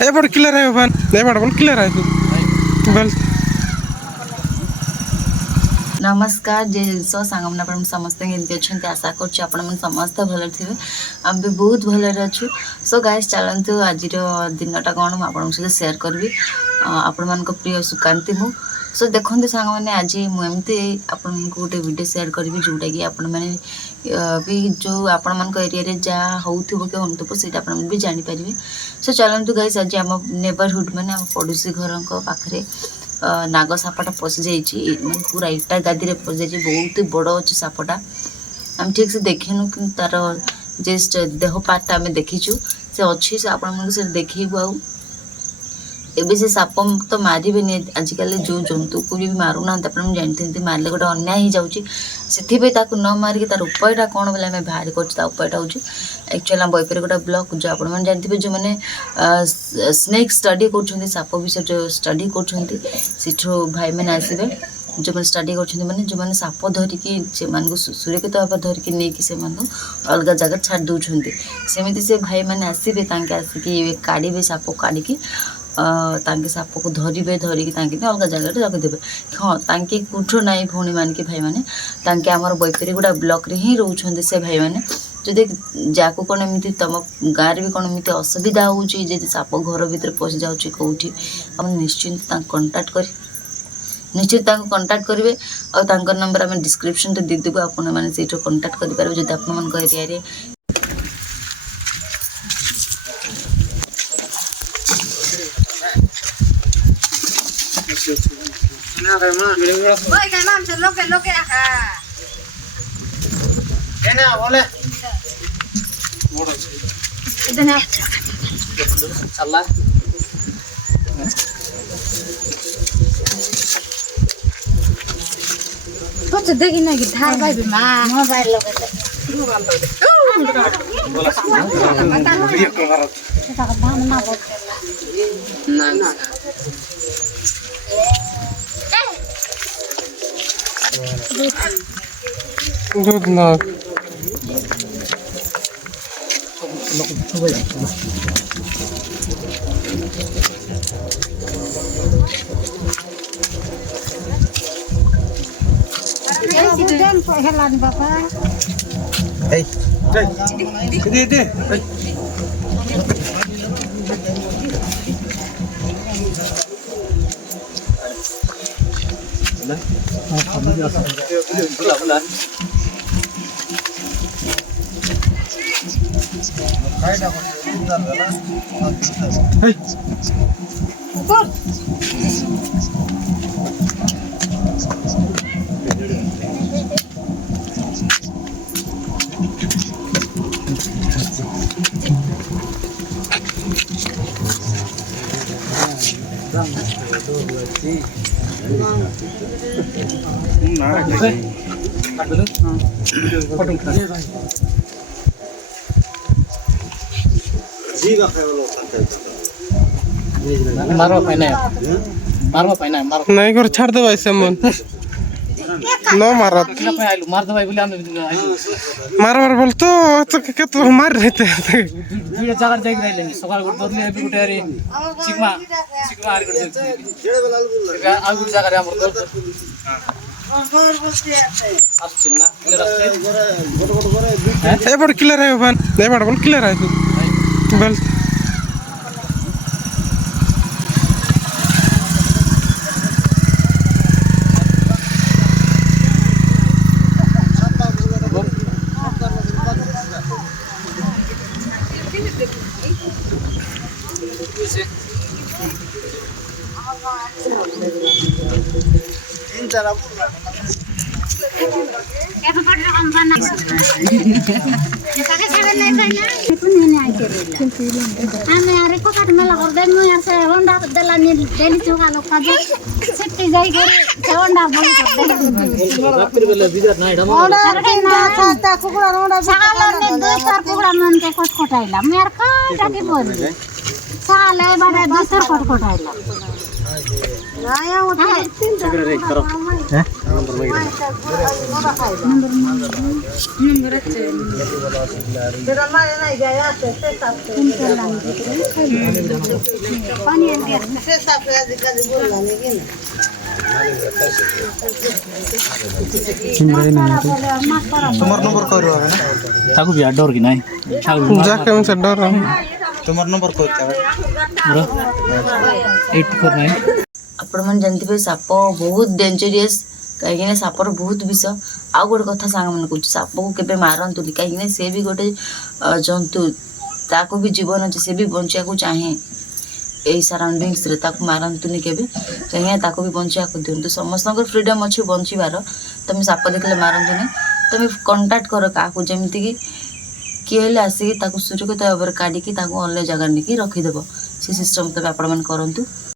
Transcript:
एपट clear है बन एपट बोल क्लियर है बोल नमस्कार जे सो सांगमना पर समस्त केमती अच्छे आशा कर समस्त भल थे आम भी बहुत भल अच्छु सो गाइस चलतु आज दिनटा कौन आप सेयार करी आपण मान प्रिय सुकांति मु सो देखते सांग मैंने आज मुझे आपण गोटे वीडियो सेयार करी जोटा कि आपण मैंने भी जो आपण मान एरिया जहाँ होथो कि होथो से भी जानीपर सो चलतु गाइस आज आम नेबरहुड मैंने आम पड़ोसी घर पाखे नाग सापटा पशि जाइए पूरा इटा गादी में पशि जाइए बहुत बड़ अच्छे सापटा आम ठीक से देखनु कि तार जस्ट देह पार्टा आम देखीचु से अच्छी से आप देखू आउ एबे से साप तो मारे आजिकल जो जंतु को भी मारूना आप जानते मारे गोटे अन्याय हो जाऊँगी से न मारिक तार उपायटा कौन बोले आम बाहर कर उपायटा हूँ एक्चुअली आम बईपर गोटे ब्लॉग जो आप जानते जो मैंने स्नेक स्टडी कर साप विषय जो स्टडी कर भाई मैंने आसवे जो मैंने स्टडी कर मैंने जो मैंने साप धरिकी से सुरक्षित भाव धरिकी नहीं कि अलग जगह छाड़ दौरान सेमती से भाई मैंने आसवे आसिक काढ़े साप काढ़ी तांके साप को धरवे धरिकी अलग जगह रखिदेवे हाँ तांके कुठ ना भौणी मान के भाई मैंने तांके आमर बैपेरी गुड़ा ब्लॉक रे ही रोचते से भाई मैंने जदि जाको कौन एमती तुम गाँव भी कौन एमती असुविधा होती साप घर भर पशि जाऊँगी कौटी आप निश्चिंत कंटाक्ट कर निश्चित कंटाक्ट करेंगे और नंबर आम डिस्क्रिप्शन रे देदेबू आपण मैंने से कंटाक्ट करेंगे जब आप एरिया कुछ देखी ना कि धार भाई भी मां मोबाइल लगे ना दूध ना नहीं कर छाड़ दे भाई से मन न मारा मार दो भाई बोले हम मार मार बोल तो के तो मार रहते वीडियो जगह देख रहे हैं सकाल को दौड़ने अभी गुटे रे सिग्मा सिग्मा आर कर जेड़े बलाल बोल आ गुटे जगह रे हमर दौड़ आछिना ले रास्ते एपट क्लियर है बन एपट बोल क्लियर है बोल তোমার নম্বর কই রবে না ତାକୁ ବି ଡର କି ନାହିଁ ଯା କେମିତି ସେ ଡର তোমার নম্বর কই তা 849 ଆପଣମାନେ ଜାଣିଥିବେ ସାପ ବହୁତ ଡେଞ୍ଜରିୟସ୍ କାହିଁକିନା ସାପର ବହୁତ ବିଷ। ଆଉ ଗୋଟେ କଥା ସାଙ୍ଗମାନେ କହୁଛି ସାପକୁ କେବେ ମାରନ୍ତୁନି କାହିଁକିନା ସେ ବି ଗୋଟେ ଜନ୍ତୁ ତାକୁ ବି ଜୀବନ ଅଛି ସେ ବି ବଞ୍ଚିବାକୁ ଚାହେଁ ଏଇ ସରାଉଣ୍ଡିଙ୍ଗସରେ ତାକୁ ମାରନ୍ତୁନି କେବେ କାହିଁକିନା ତାକୁ ବି ବଞ୍ଚିବାକୁ ଦିଅନ୍ତୁ। ସମସ୍ତଙ୍କର ଫ୍ରିଡମ୍ ଅଛି ବଞ୍ଚିବାର ତମେ ସାପ ଦେଖିଲେ ମାରନ୍ତୁନି ତମେ କଣ୍ଟାକ୍ଟ କର କାହାକୁ ଯେମିତିକି କିଏ ହେଲେ ଆସିକି ତାକୁ ସୁରକ୍ଷିତ ଭାବରେ କାଢ଼ିକି ତାକୁ ଅଲଗା ଜାଗାରେ ନେଇକି ରଖିଦେବ ସେ ସିଷ୍ଟମ୍ ତବେ ଆପଣମାନେ କରନ୍ତୁ।